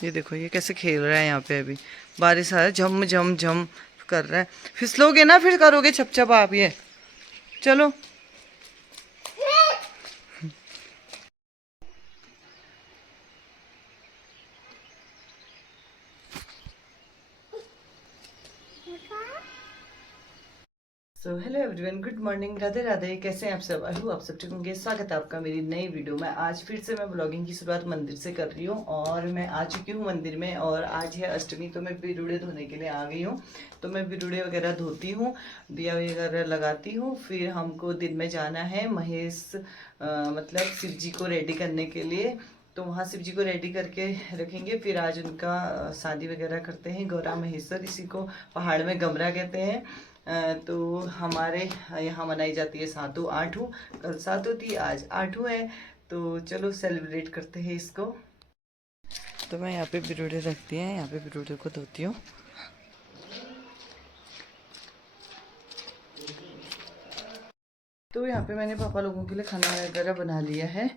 ये देखो ये कैसे खेल रहा है यहाँ पे। अभी बारिश आ रहा है, झम झम झम कर रहा है। फिसलोगे ना फिर करोगे छप छप आप ये। चलो so hello everyone, good morning, Radhe Radhe. कैसे हैं आप सब? आई होप आप सब ठीक होंगे। स्वागत है आपका मेरी नई वीडियो में। आज फिर से मैं ब्लॉगिंग की शुरुआत मंदिर से कर रही हूँ और मैं आ चुकी हूँ मंदिर में। और आज है अष्टमी, तो मैं बिरुड़े धोने के लिए आ गई हूँ। तो मैं बिरुड़े वगैरह धोती हूँ, दिया वगैरह लगाती हूँ। फिर हमको दिन में जाना है महेश मतलब शिव जी को रेडी करने के लिए। तो वहाँ शिव जी को रेडी करके रखेंगे। फिर आज उनका शादी वगैरह करते हैं। गौरा महेश्वर, इसी को पहाड़ में गमरा कहते हैं। तो हमारे यहाँ मनाई जाती है सातों आठों। कल सातों थी, आज आठों है। तो चलो सेलिब्रेट करते हैं इसको। तो मैं यहाँ पे बिरुड़े रखती हैं, यहाँ पे बिरुड़े को धोती हूँ। तो यहाँ पे मैंने पापा लोगों के लिए खाना वगैरह बना लिया है।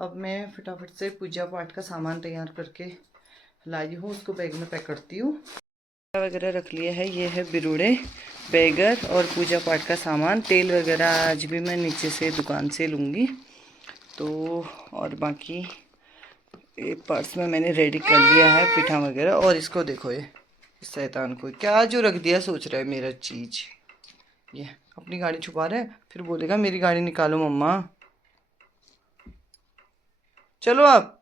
अब मैं फटाफट से पूजा पाठ का सामान तैयार करके लाई हूँ, उसको बैग में पैक करती हूँ। वगैरह रख लिया है। ये है बिरुड़े, बैगर और पूजा पाठ का सामान। तेल वगैरह आज भी मैं नीचे से दुकान से लूँगी। तो और बाकी पर्स में मैंने रेडी कर लिया है पिठा वगैरह। और इसको देखो, ये इस शैतान को क्या जो रख दिया, सोच रहा है मेरा चीज़। ये अपनी गाड़ी छुपा रहा है, फिर बोलेगा मेरी गाड़ी निकालो मम्मा। चलो आप।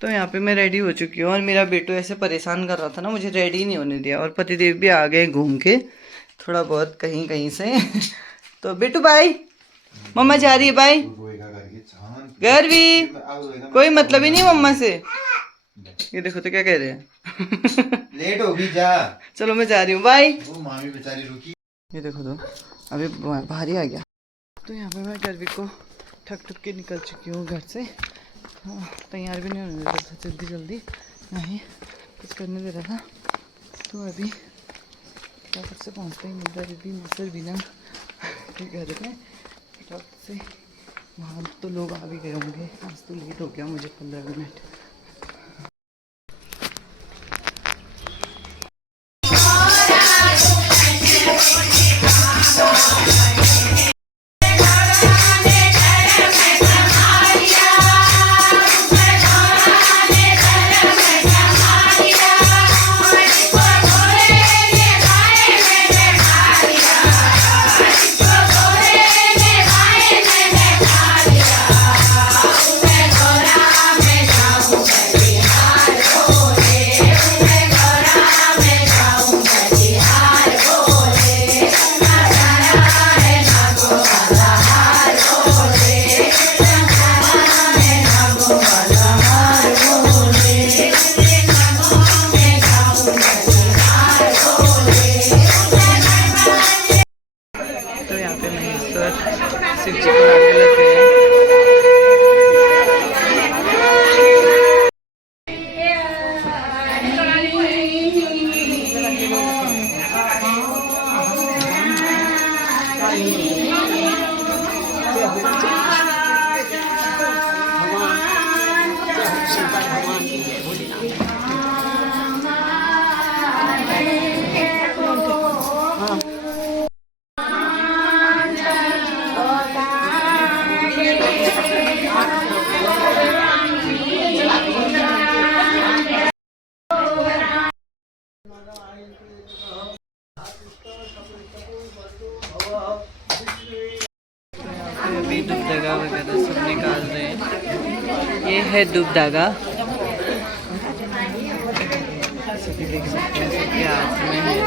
तो यहाँ पे मैं रेडी हो चुकी हूँ और मेरा बेटू ऐसे परेशान कर रहा था ना, मुझे रेडी नहीं होने दिया। और पतिदेव भी आ गए घूम के थोड़ा बहुत कहीं कहीं से। तो बेटू भाई, मम्मा जा रही है भाई घर भी, कोई मतलब ही नहीं मम्मा से। ये देखो तो क्या कह रहे हैं। लेट होगी जा। चलो मैं जा रही हूँ, बाय। वो मामी बेचारी रुकी। ये देखो तो अभी बाहर ही आ गया। तो यहाँ पे मैं गर्वी को ठक ठुक के निकल चुकी हूँ घर से। तैयार भी नहीं होने दे रहा था जल्दी जल्दी, नहीं कुछ करने दे रहा था। तो अभी फटाफट से पहुँचते ही मिलता दीदी मसर बिना के घर में। फटाफट से वहाँ तो लोग आ भी गए होंगे, आज तो लेट हो गया मुझे 15 मिनट। शिव जी को लाने लग गए हैं। अभी धूप धागा वगैरह सब निकाल रहे हैं। ये है धूप धागा, सभी देख सकते हैं सबके हाथ में है।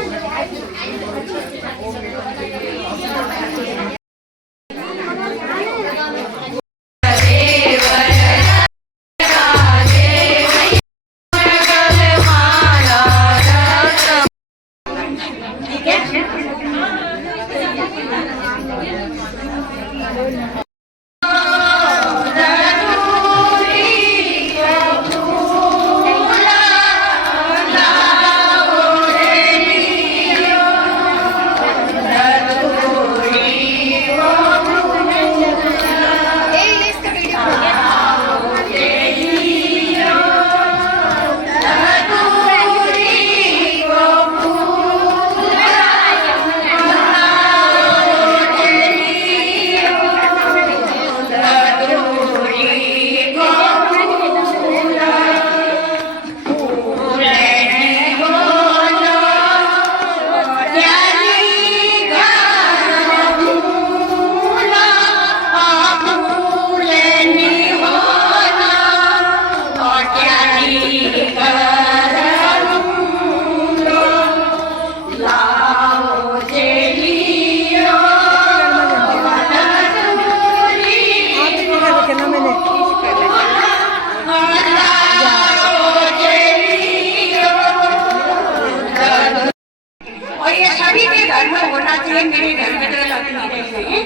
मेरे घर में तो लगी रहे हैं,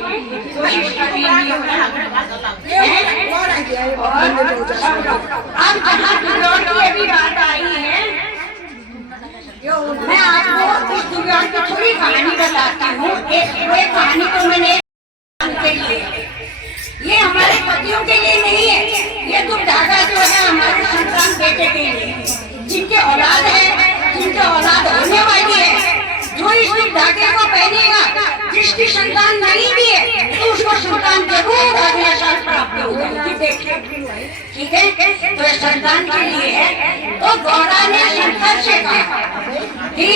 कोशिश कर रही हूँ। अब जहाँ दुर्यों की अभी बात आई है, मैं आपको इस दुर्यों की थोड़ी कहानी बताती हूँ। एक कहानी तो मैंने के लिए, ये हमारे पतियों के लिए नहीं है, ये तो धागा जो है हमारे संतान बेटे के लिए, जिनके औलाद है, जिनके औलाद होने वाली है, जो इस धागे को पहनेगा, जिसकी संतान नहीं भी है तो उसको संतान जरूर अगले साल प्राप्त होगी। ठीक है, तो संतान के लिए है। तो गौरा ने शंकर से कहा कि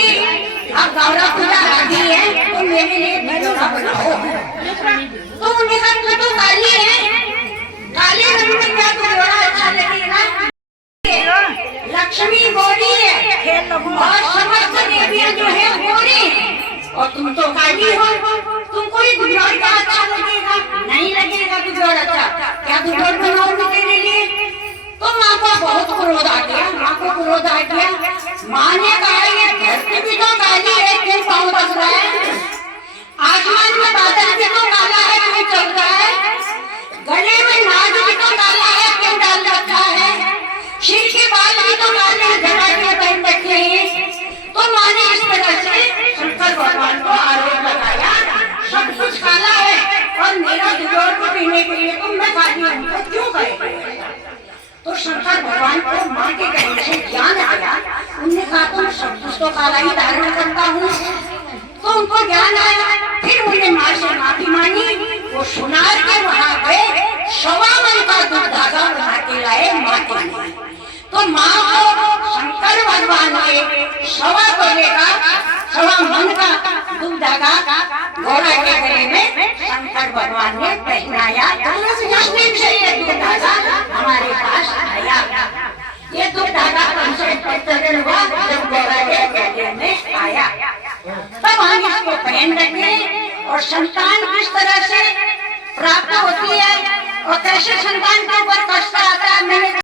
अब गौरा पूजा आ गई है तो मेरे लिए भिगोड़ा बनाओ। तो उन्हें कहा तू तो काली है, काले रंग में क्या भिगोड़ा अच्छा लगेगा? लक्ष्मी गोरी है और समस्त देवियां जो है गोरी है, और तुम तो काली हो, तुमको ही गुजरात का अच्छा लगेगा? नहीं लगेगा गुजरात अच्छा। क्या गुजरात बनाओगे तेरे लिए? तो माँ को बहुत क्रोध आ गया, माँ को क्रोध आ गया। माँ ने कहा ये धरती भी तो काली है, क्यों पाँव बस रहा है? आसमान में बादल भी तो काला है, क्यों चल रहा है? गले में नाग भी तो काला है, क्यों डाल रखा है? सिर के बाल भी तो काले जमा के पहन रखे हैं। तो माँ ने इस तरह से शंकर भगवान को आरोप लगाया, सब कुछ काला है और मेरा दुर्यों को पीने के लिए तुम मैं काली हूँ, तो क्यों करे? तो शंकर भगवान को माँ के कहने से ज्ञान आया। उन्होंने कहा तुम सब कुछ तो काला ही धारण करता हूँ। तो उनको ज्ञान आया, फिर उन्होंने माँ से माफी मांगी। वो सुनार के वहां गए, 1.25 मन का दूध धागा बना के लाए माँ के लिए। तो माँ को शंकर भगवान ने 1.25 तोले का 1.25 मन का दूध धागा गौरा के गले में शंकर भगवान ने पहनाया। उस दिन से ये दूध धागा हमारे पास आया। ये दूध धागा पंचरण हुआ जब गौरा के गले में आया, तब हम इसको पहन रखे। और संतान किस तरह से प्राप्त होती है और कैसे संतान के ऊपर कष्ट आता है, मैंने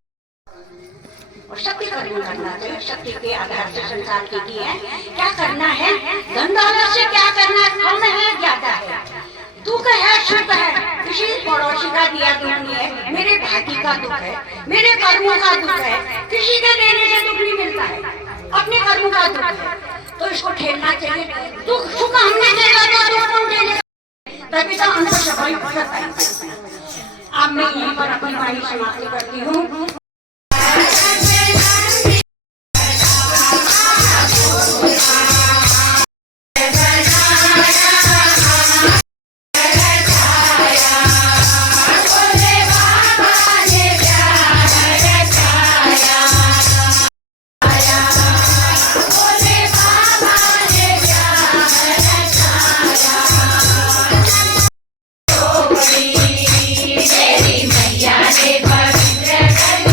और शक्ति कर्म करना चाहिए। शक्ति के आधार से संसार की है। क्या करना है? धन दौलत से क्या करना है? कम है ज्यादा है, दुख है सुख है, किसी पड़ोसी का दिया दुख नहीं है, मेरे भाग्य का दुख है, मेरे कर्मों का दुख है। किसी के देने से दुख नहीं मिलता है, अपने कर्म का दुख है। तो इसको ठेलना चाहिए। दुख सुख हमने झेला तो दुख तुम झेले, तभी तो अंदर सफाई हो सकता है। अब मैं यहीं पर अपनी वाणी समाप्त करती हूँ। तेरी मैया ने पवित्र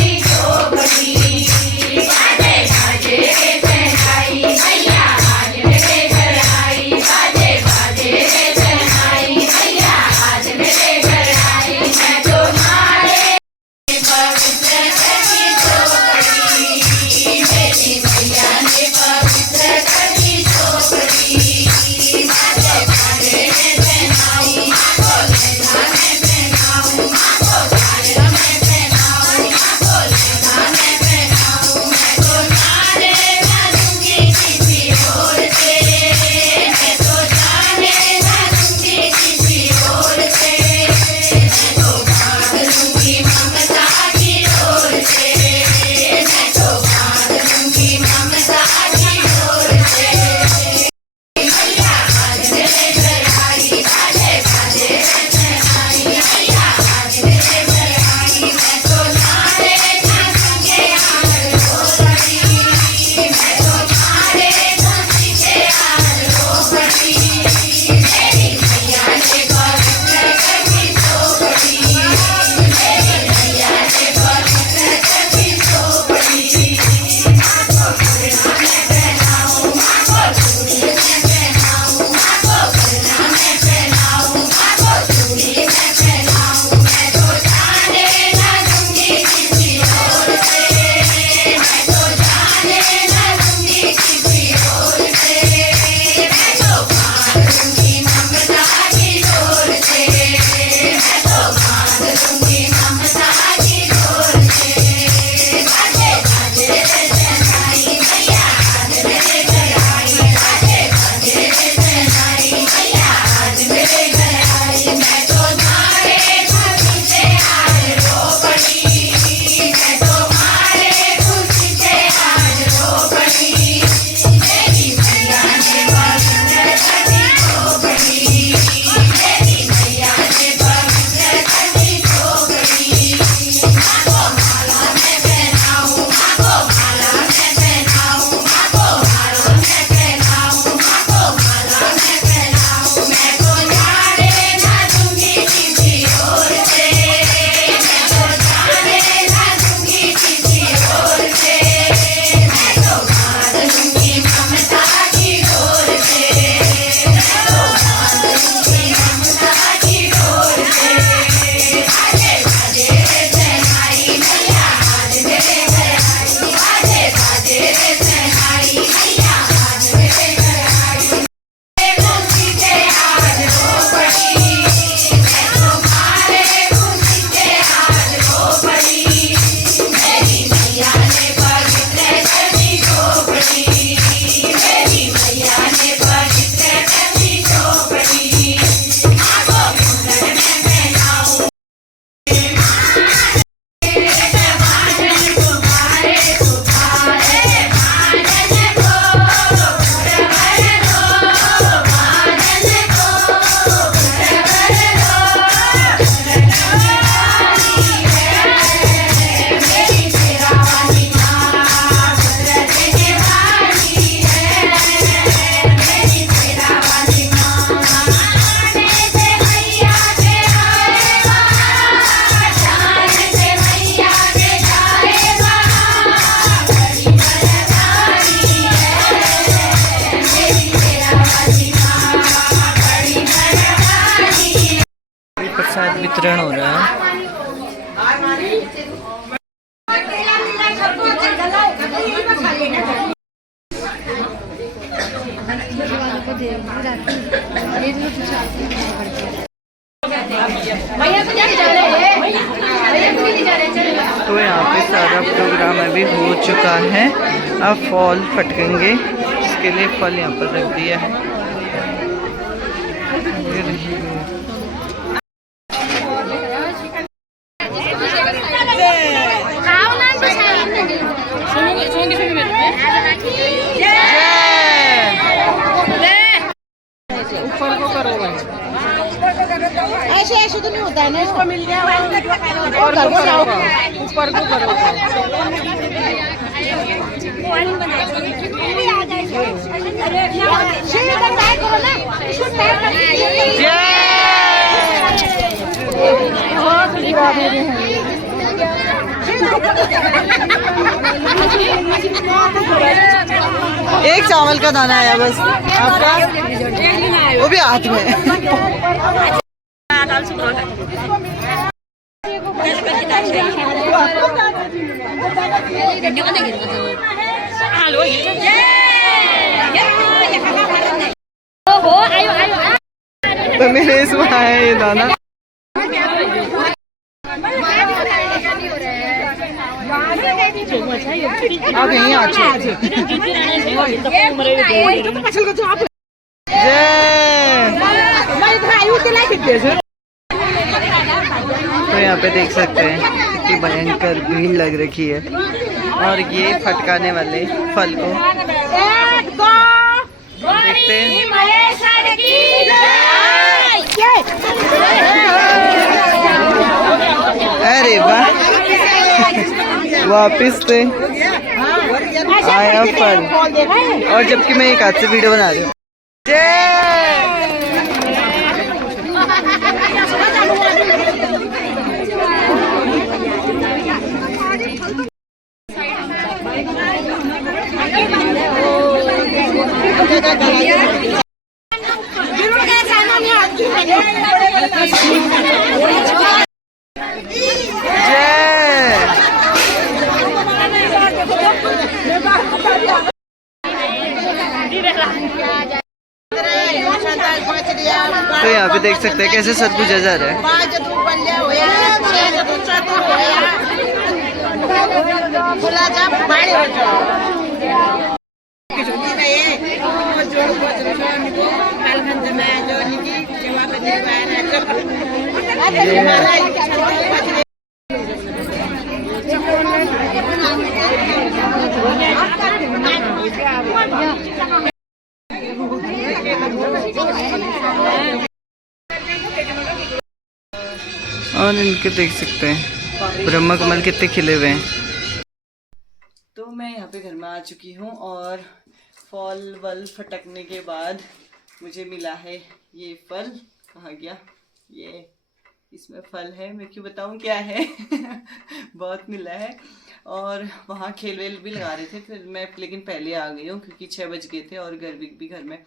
तो यहाँ पे सारा प्रोग्राम अभी हो चुका है। अब फॉल फटकेंगे, इसके लिए फल यहाँ पर रख दिया है। ऊपर को करो ऐसे ऐसे तो नहीं होता है ना, इसको मिल गया ऊपर को करो। एक चावल का दाना आया बस आपका, वो भी हाथ में। तो मेरे इसमें आया ये दाना। आ गई तो यहाँ पे देख सकते हैं कितनी भयंकर भीड़ लग रखी है। और ये फटकाने वाले फल को देखते हैं। अरे वाह, वापिस से आया फल, और जबकि मैं एक हाथ से वीडियो बना रही हूँ। तो यहाँ पे देख सकते हैं कैसे सब कुछ जा रहा है। और इनके देख सकते हैं ब्रह्मा कमल कितने खिले हुए हैं। तो मैं यहाँ पे घर में आ चुकी हूँ और फॉल वल फटकने के बाद मुझे मिला है ये फल। कहाँ गया ये, इसमें फल है, मैं क्यों बताऊँ क्या है। बहुत मिला है। और वहाँ खेल वेल भी लगा रहे थे, फिर मैं लेकिन पहले आ गई हूँ क्योंकि 6 बज गए थे और गर्विक भी घर में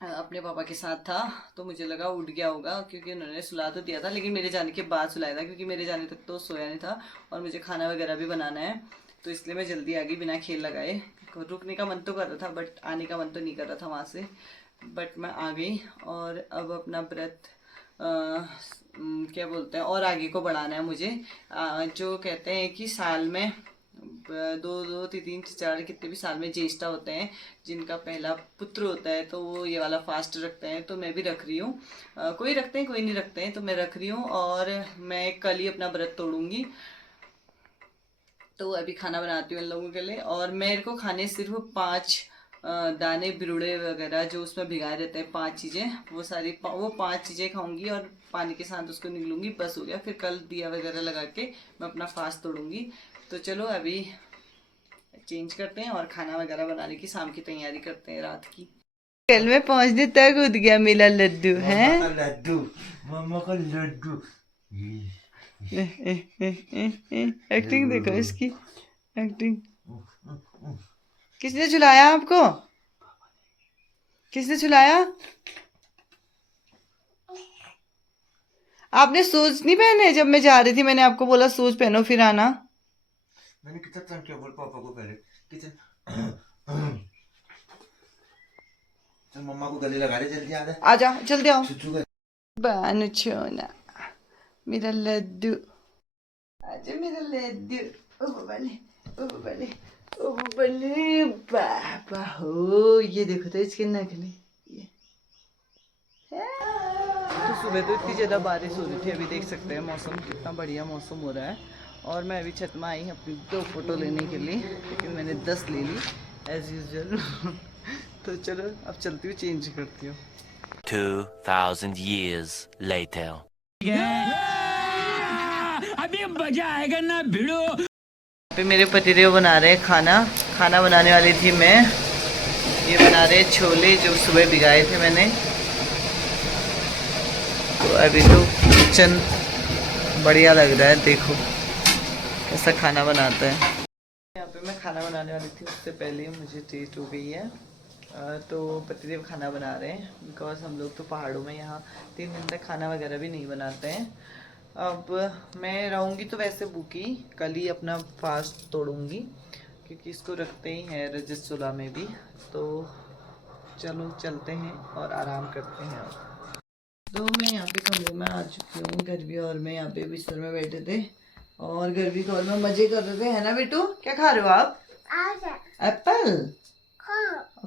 अपने पापा के साथ था, तो मुझे लगा उठ गया होगा क्योंकि उन्होंने सुला तो दिया था, लेकिन मेरे जाने के बाद सुलाया था क्योंकि मेरे जाने तक तो सोया नहीं था और मुझे खाना वगैरह भी बनाना है, तो इसलिए मैं जल्दी आ गई बिना खेल लगाए। रुकने का मन तो कर रहा था बट आने का मन तो नहीं कर रहा था वहाँ से, बट मैं आ गई। और अब अपना व्रत क्या बोलते हैं और आगे को बढ़ाना है मुझे। जो कहते हैं कि साल में 2 3 4 कितने भी साल में ज्येष्ठा होते हैं जिनका पहला पुत्र होता है, तो वो ये वाला फास्ट रखते हैं, तो मैं भी रख रही हूँ। कोई रखते हैं कोई नहीं रखते हैं, तो मैं रख रही हूँ और मैं कल ही अपना व्रत तोड़ूंगी। तो अभी खाना बनाती हूँ इन लोगों के लिए, और मेरे को खाने सिर्फ 5 दाने बिरुड़े वगैरह जो उसमें भिगाए रहते हैं, 5 चीज़ें, वो 5 चीज़ें खाऊंगी और पानी के साथ उसको निगलूंगी, बस हो गया। फिर कल दिया वगैरह लगा के मैं अपना फास्ट तोड़ूंगी। तो चलो अभी चेंज करते हैं और खाना वगैरह बनाने की शाम की तैयारी करते हैं रात की। कल में पहुंचने तक उठ गया मेरा लड्डू है। मामा का लड्डू। एक्टिंग देखो इसकी, एक्टिंग। किसने झुलाया आपको, किसने झुलाया? आपने शूज नहीं पहने जब मैं जा रही थी? मैंने आपको बोला शूज पहनो फिर आना। मैंने कितना तंग किया बोल पापा को पहले किचन। चल मम्मा को गले लगा दे जल्दी आ जा। आजा जल्दी आओ। छुच्छू का बानु छोना मेरा लड्डू, आजा मेरा लड्डू। ओ बबले ओ बबले ओ बबले बाबा हो। ये देखो तो इसके नखले। तो सुबह तो इतनी ज़्यादा बारिश हो रही थी, अभी देख सकते हैं मौसम कितना बढ़िया मौसम हो रहा है। और मैं अभी छत में आई अपनी 2 फोटो लेने के लिए, लेकिन मैंने 10 ले ली एज यूजल। तो चलो अब चलती हूँ, चेंज करती हूँ। 2000 years later. अभी मजा आएगा ना भिड़ो। पे मेरे पतिदेव बना रहे हैं खाना बनाने वाली थी मैं। ये बना रहे हैं छोले जो सुबह भिगाए थे मैंने। तो अभी तो किचन बढ़िया लग रहा है, देखो कैसा खाना बनाता है। यहाँ पे मैं खाना बनाने वाली थी, उससे पहले मुझे टेस्ट हो गई है। तो पतिदेव खाना बना रहे हैं, बिकॉज हम लोग तो पहाड़ों में यहाँ 3 दिन तक खाना वगैरह भी नहीं बनाते हैं। अब मैं रहूँगी तो वैसे भूखी, कल ही अपना फास्ट तोड़ूँगी क्योंकि इसको रखते ही हैं रजस्वला में भी। तो चलो चलते हैं और आराम करते हैं। तो मैं यहाँ पे कमरे में आ चुकी हूँ। गर्वी और मैं यहाँ पे बिस्तर में बैठे थे और गर्वी को और मैं मजे कर रहे थे, है ना बेटू? क्या खा रहे हो आप? एप्पल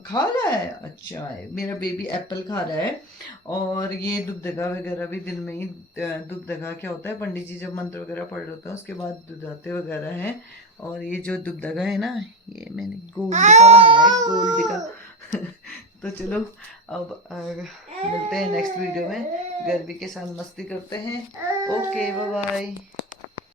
खा रहा है? अच्छा है, मेरा बेबी एप्पल खा रहा है। और ये दुबदगा वगैरह भी दिन में ही, दुबदगा क्या होता है, पंडित जी जब मंत्र वगैरह पढ़ रहे होते हैं उसके बाद दुधाते वगैरह हैं। और ये जो दुबदगा है ना, ये मैंने गोल्ड का बनाया है, गोल्ड का। तो चलो अब मिलते हैं नेक्स्ट वीडियो में, गर्वी के साथ मस्ती करते हैं। Okay bye bye.